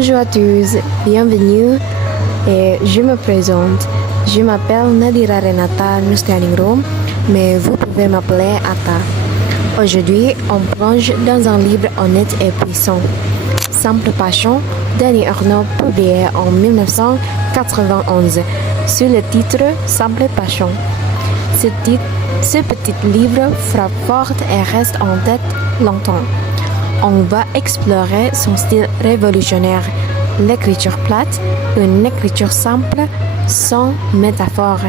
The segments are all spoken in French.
Bonjour à tous, bienvenue et je me présente. Je m'appelle Nadira Renata Nustianingrum, mais vous pouvez m'appeler Atta. Aujourd'hui, on plonge dans un livre honnête et puissant. Simple Passion, d'Annie Ernaux, publié en 1991, sous le titre Simple Passion. Ce petit livre frappe fort et reste en tête longtemps. On va explorer son style révolutionnaire, l'écriture plate, une écriture simple, sans métaphore.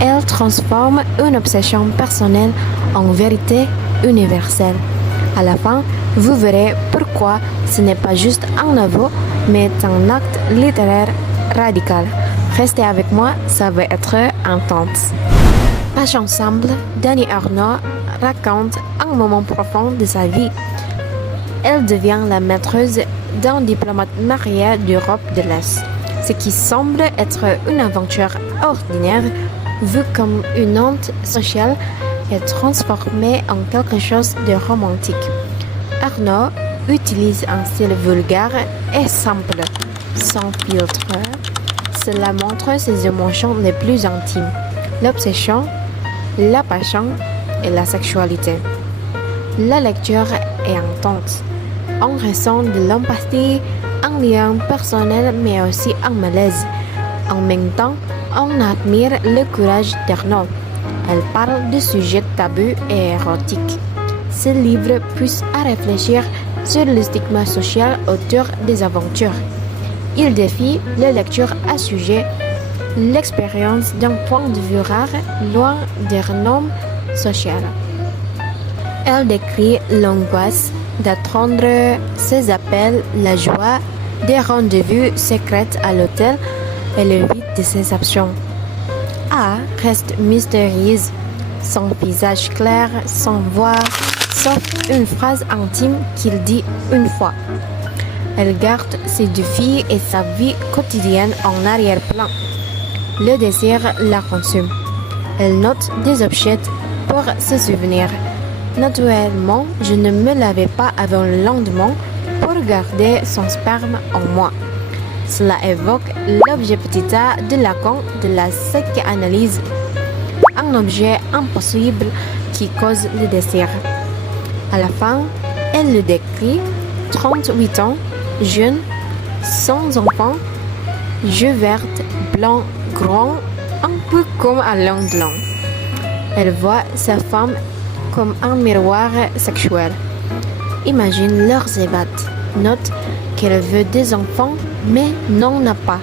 Elle transforme une obsession personnelle en vérité universelle. À la fin, vous verrez pourquoi ce n'est pas juste un nouveau, mais un acte littéraire radical. Restez avec moi, ça va être intense. Passion simple, d'Annie Ernaux raconte un moment profond de sa vie. Elle devient la maîtresse d'un diplomate marié d'Europe de l'Est, ce qui semble être une aventure ordinaire vue comme une honte sociale est transformée en quelque chose de romantique. Ernaux utilise un style vulgaire et simple, sans filtre. Cela montre ses émotions les plus intimes, l'obsession, la passion et la sexualité. La lecture est intense. On ressent de l'empathie, un lien personnel mais aussi un malaise. En même temps, on admire le courage d'Ernaux. Elle parle de sujets tabous et érotiques. Ce livre pousse à réfléchir sur le stigma social autour des aventures. Il défie les lectures à sujet, l'expérience d'un point de vue rare, loin des normes sociales. Elle décrit l'angoisse d'attendre ses appels, la joie des rendez-vous secrets à l'hôtel et le vide de ses options. A reste mystérieuse, son visage clair, sans voix, sauf une phrase intime qu'il dit une fois. Elle garde ses défis et sa vie quotidienne en arrière-plan. Le désir la consume. Elle note des objets pour se souvenir. Naturellement, je ne me lavais pas avant le lendemain pour garder son sperme en moi. Cela évoque l'objet petit a de Lacan de la psychanalyse, un objet impossible qui cause le désir. À la fin, elle le décrit, 38 ans, jeune, sans enfant, yeux verts, blancs, grands, un peu comme Alain Delon. Elle voit sa femme comme un miroir sexuel. Imagine leurs ébats. Note qu'elle veut des enfants, mais n'en a pas.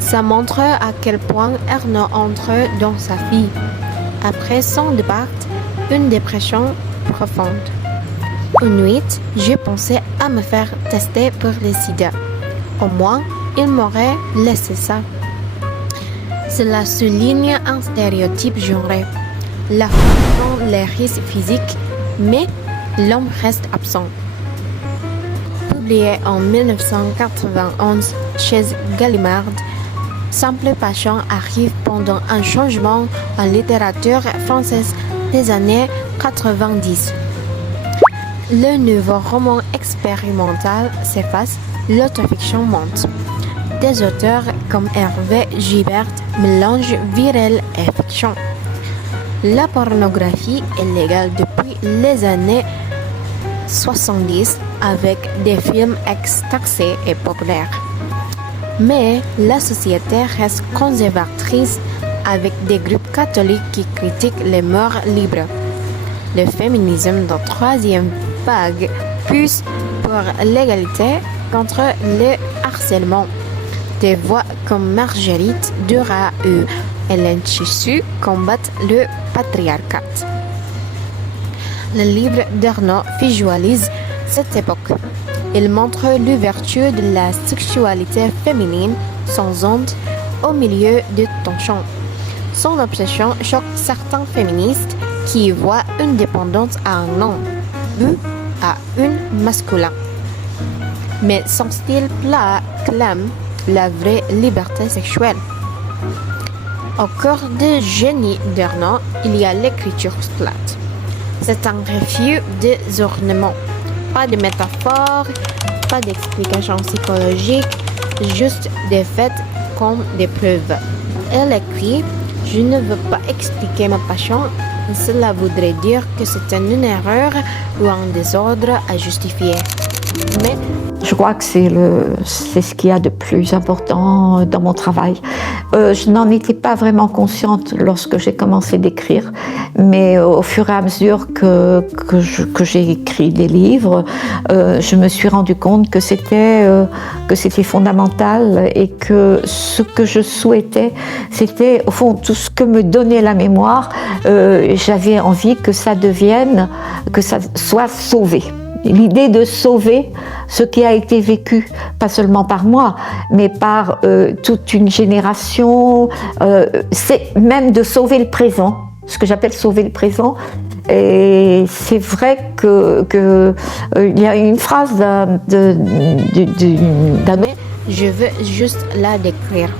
Ça montre à quel point Ernaux entre dans sa vie. Après son départ, une dépression profonde. Une nuit, j'ai pensé à me faire tester pour le sida. Au moins, il m'aurait laissé ça. Cela souligne un stéréotype genré. La femme prend les risques physiques, mais l'homme reste absent. Publié en 1991 chez Gallimard, Simple Passion arrive pendant un changement en littérature française des années 90. Le nouveau roman expérimental s'efface, l'autofiction monte. Des auteurs comme Hervé Gibert mélangent viril et fiction. La pornographie est légale depuis les années 70 avec des films ex-taxés et populaires. Mais la société reste conservatrice avec des groupes catholiques qui critiquent les mœurs libres. Le féminisme de troisième vague pousse pour l'égalité contre le harcèlement. Des voix comme Marguerite Duras ou Hélène Cixous combattent le patriarcat. Le livre d'Ernaux visualise cette époque. Il montre l'ouverture de la sexualité féminine sans honte au milieu de tensions. Son obsession choque certains féministes qui voient une dépendance à un homme ou à une masculin. Mais son style plat clame la vraie liberté sexuelle. Au cœur du génie d'Ernaux, il y a l'écriture plate. C'est un refus des ornements. Pas de métaphores, pas d'explications psychologiques, juste des faits comme des preuves. Elle écrit: je ne veux pas expliquer ma passion, cela voudrait dire que c'est une erreur ou un désordre à justifier. Mais je crois que c'est ce qu'il y a de plus important dans mon travail. Je n'en étais pas vraiment consciente lorsque j'ai commencé d'écrire, mais au fur et à mesure que j'ai écrit des livres, je me suis rendu compte que c'était fondamental et que ce que je souhaitais, c'était au fond tout ce que me donnait la mémoire. J'avais envie que ça soit sauvé. L'idée de sauver ce qui a été vécu, pas seulement par moi, mais par toute une génération, c'est même de sauver le présent, ce que j'appelle sauver le présent. Et c'est vrai que il y a une phrase d'un je veux juste la décrire.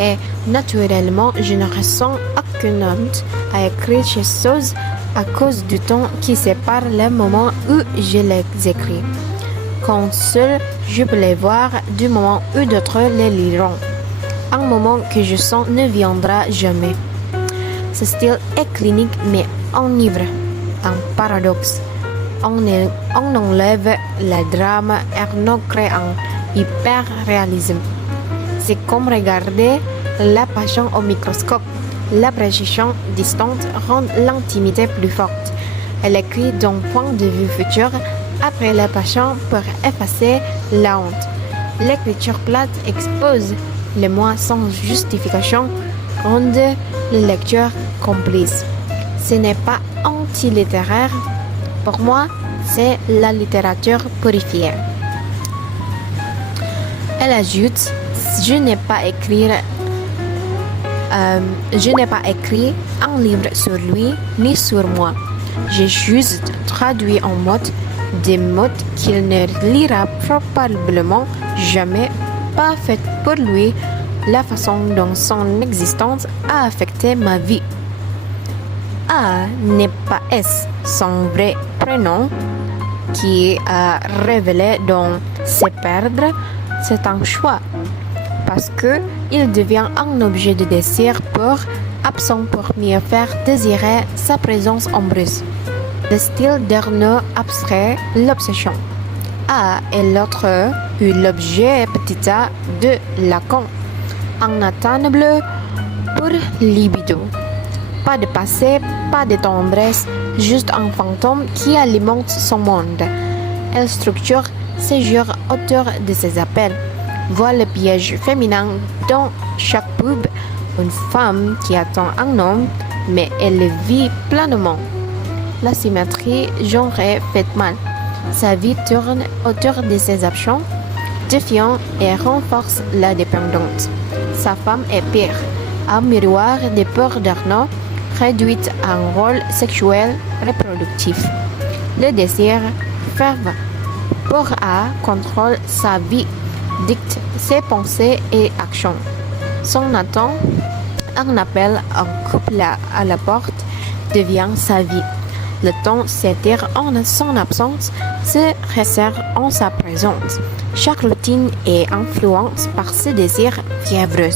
Et naturellement, je ne ressens aucune honte à écrire ces choses à cause du temps qui sépare les moments où je les écris. Quand seul je peux les voir du moment où d'autres les liront. Un moment que je sens ne viendra jamais. Ce style est clinique mais enivre, un paradoxe. On enlève le drame et on crée un hyper-réalisme. C'est comme regarder la passion au microscope. La précision distante rend l'intimité plus forte. Elle écrit d'un point de vue futur après la passion pour effacer la honte. L'écriture plate expose le moi sans justification, rend le lecteur complice. Ce n'est pas anti-littéraire. Pour moi, c'est la littérature purifiée. Elle ajoute: je n'ai pas écrit un livre sur lui ni sur moi. J'ai juste traduit en des mots qu'il ne lira probablement jamais, pas faite pour lui, la façon dont son existence a affecté ma vie. A n'est pas S, son vrai prénom, qui a révélé dans Se perdre, c'est un choix. Parce qu'il devient un objet de désir absent pour mieux faire désirer sa présence ombreuse. Le style d'Arnaud abstrait l'obsession. A est l'autre ou l'objet petit a de Lacan. Inatteignable pour libido. Pas de passé, pas de tendresse, juste un fantôme qui alimente son monde. Elle structure ses jours autour de ses appels. Voit le piège féminin dans chaque pub, une femme qui attend un homme, mais elle le vit pleinement. La symétrie genrée fait mal. Sa vie tourne autour de ses actions, défiant et renforce la dépendance. Sa femme est pire, un miroir des peurs d'Arnaud, réduite à un rôle sexuel reproductif. Le désir fervent pour A contrôle sa vie, dicte ses pensées et actions. Son attente, un appel, un couple à la porte, devient sa vie. Le temps s'étire en son absence, se resserre en sa présence. Chaque routine est influencée par ce désir fiévreux.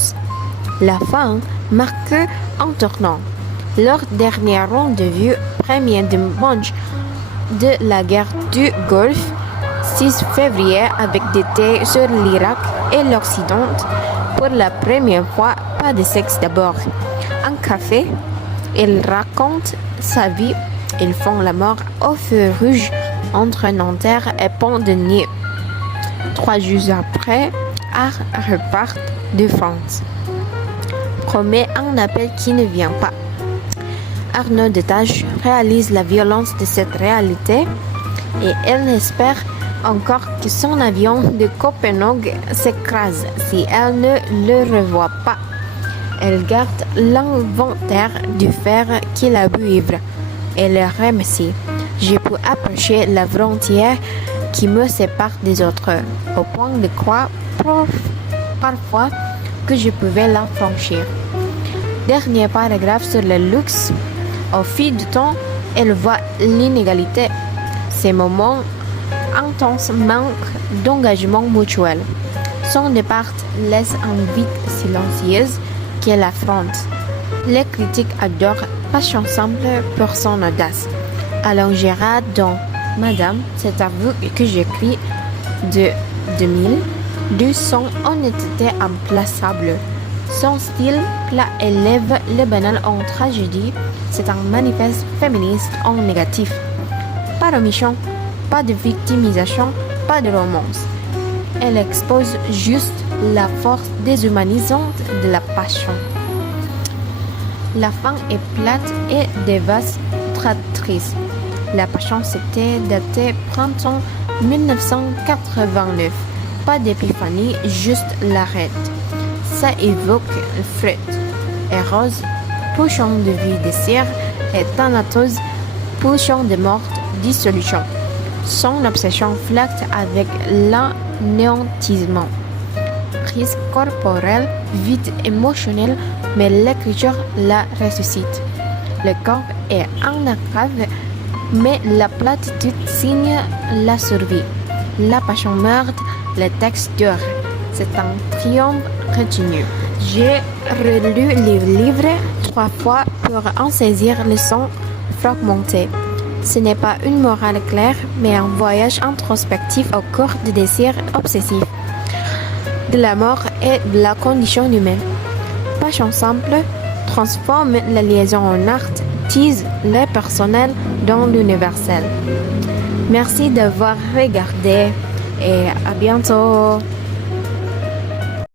La fin marque un tournant. Leur dernier rendez-vous, premier dimanche de la guerre du Golfe, 6 février, avec des thés sur l'Irak et l'Occident. Pour la première fois, pas de sexe d'abord. Un café, il raconte sa vie. Ils font la mort au feu rouge entre Nanterre et Pont-de-Neuilly. 3 jours après, Art repart de France. Promet un appel qui ne vient pas. Arnaud Détache réalise la violence de cette réalité et elle espère encore que son avion de Copenhague s'écrase si elle ne le revoit pas. Elle garde l'inventaire du fer qu'il a bu ivre et le remercie. J'ai pu approcher la frontière qui me sépare des autres, au point de croire parfois que je pouvais la franchir. Dernier paragraphe sur le luxe. Au fil du temps, elle voit l'inégalité. Ces moments intense manque d'engagement mutuel. Son départ laisse un vide silencieuse qu'elle affronte. Les critiques adorent Passion simple pour son audace. Alain Gérard dans Madame, c'est à vous que j'écris de 2000, de son honnêteté implaçable. Son style plat élève le banal en tragédie. C'est un manifeste féministe en négatif. Pas de méchant, pas de victimisation, pas de romance. Elle expose juste la force déshumanisante de la passion. La fin est plate et dévastatrice. La passion s'était datée printemps 1989. Pas d'épiphanie, juste l'arrêt. Ça évoque Freud et Rose, pulsion de vie désir, et Thanatos, pulsion de mort, dissolution. Son obsession flirte avec l'anéantissement. Crise corporelle, vide émotionnel, mais l'écriture la ressuscite. Le corps est en archive, mais la platitude signe la survie. La passion meurt, le texte dure. C'est un triomphe retenu. J'ai relu le livre 3 fois pour en saisir le son fragmenté. Ce n'est pas une morale claire, mais un voyage introspectif au cours de désirs obsessifs, de la mort et de la condition humaine. Passion simple transforme la liaison en art, tise le personnel dans l'universel. Merci d'avoir regardé et à bientôt.